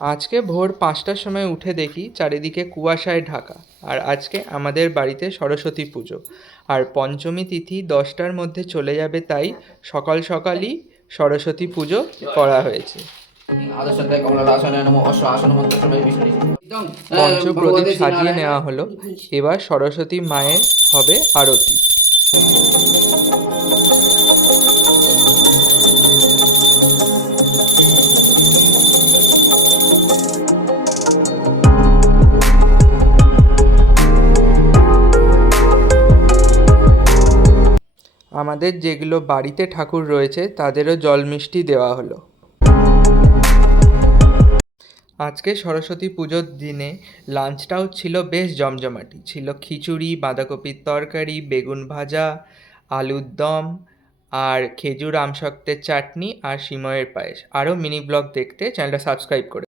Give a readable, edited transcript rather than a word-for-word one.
আজকে ভোর 5টার সময় উঠে দেখি চারিদিকে কুয়াশায় ঢাকা। আর আজকে আমাদের বাড়িতে সরস্বতী পুজো। আর পঞ্চমী তিথি 10টার মধ্যে চলে যাবে, তাই সকাল সকালই সরস্বতী পুজো করা হয়েছে। পঞ্চপ্রদীপ সাজিয়ে নেওয়া হলো। এবার সরস্বতী মায়ের হবে আরতি। আমাদের যেগুলো বাড়িতে ঠাকুর রয়েছে তাদেরও জল মিষ্টি দেওয়া হলো। আজকে সরস্বতী পুজোর দিনে লাঞ্চটাও ছিল বেশ জমজমাটি। ছিল খিচুড়ি, বাঁধাকপির তরকারি, বেগুন ভাজা, আলুর দম, আর খেজুর আমসত্ত্বের চাটনি, আর সিময়ের পায়েস। আরও মিনি ব্লগ দেখতে চ্যানেলটা সাবস্ক্রাইব করে